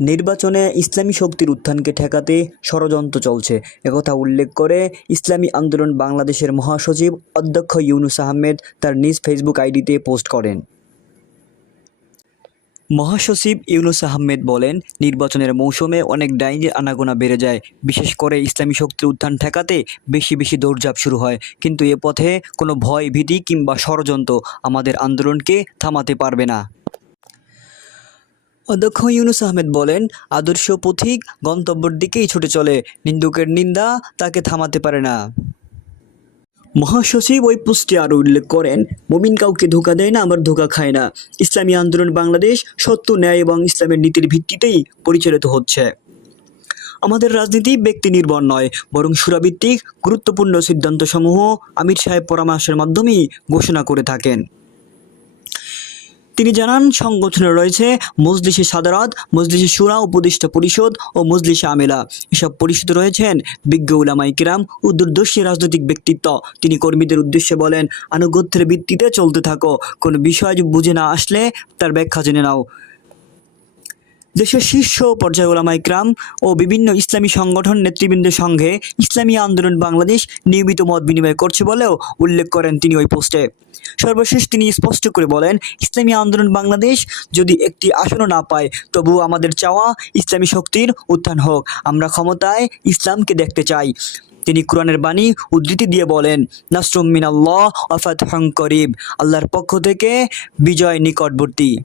নির্বাচনে ইসলামী শক্তির উত্থানকে ঠেকাতে ষড়যন্ত্র চলছে একথা উল্লেখ করে ইসলামী আন্দোলন বাংলাদেশের মহাসচিব অধ্যক্ষ ইউনুস আহমেদ তার নিজ ফেসবুক আইডিতে পোস্ট করেন। মহাসচিব ইউনুস আহমেদ বলেন, নির্বাচনের মৌসুমে অনেক ডাইনির আনাগোনা বেড়ে যায়। বিশেষ করে ইসলামী শক্তির উত্থান ঠেকাতে বেশি বেশি দৌড়ঝাঁপ শুরু হয়। কিন্তু এ পথে কোনো ভয় ভীতি কিংবা ষড়যন্ত্র আমাদের আন্দোলনকে থামাতে পারবে না। অধ্যক্ষ ইউনুস আহমেদ বলেন, আদর্শ পথিক গন্তব্যের দিকেই ছুটে চলে, নিন্দুকের নিন্দা তাকে থামাতে পারে না। মহাসচিব ওই পোস্টে আরও উল্লেখ করেন, মুমিন কাউকে ধোঁকা দেয় না, আবার ধোঁকা খায় না। ইসলামী আন্দোলন বাংলাদেশ সত্য, ন্যায় এবং ইসলামের নীতির ভিত্তিতেই পরিচালিত হচ্ছে। আমাদের রাজনীতি ব্যক্তি নির্ভর নয়, বরং সুরাভিত্তিক গুরুত্বপূর্ণ সিদ্ধান্তসমূহ আমির সাহেব পরামর্শের মাধ্যমেই ঘোষণা করে থাকেন। তিনি জানান, সংগঠনে রয়েছে মজলিসে সাদারাত, মজলিসে শুরা, উপদেষ্টা পরিষদ ও মজলিসে আমেলা। এসব পরিষদে রয়েছেন বিজ্ঞ উলামায়ে কিরাম ও দূরদর্শী রাজনৈতিক ব্যক্তিত্ব। তিনি কর্মীদের উদ্দেশ্যে বলেন, আনুগত্যের ভিত্তিতে চলতে থাকো, কোনো বিষয় বুঝে না আসলে তার ব্যাখ্যা জেনে নাও। দেশের শীর্ষ পর্যায়ে উলামায়ে কিরাম ও বিভিন্ন ইসলামী সংগঠন নেতৃবৃন্দের সঙ্গে ইসলামী আন্দোলন বাংলাদেশ নিয়মিত মত বিনিময় করছে বলেও উল্লেখ করেন তিনি ওই পোস্টে। সর্বশেষ তিনি স্পষ্ট করে বলেন, ইসলামী আন্দোলন বাংলাদেশ যদি একটি আসনও না পায়, তবুও আমাদের চাওয়া ইসলামী শক্তির উত্থান হোক। আমরা ক্ষমতায় ইসলামকে দেখতে চাই। তিনি কোরআনের বাণী উদ্ধৃতি দিয়ে বলেন, নাসরুম মিনাল্লাহ ওয়া ফাতহুন করিব, আল্লাহর পক্ষ থেকে বিজয় নিকটবর্তী।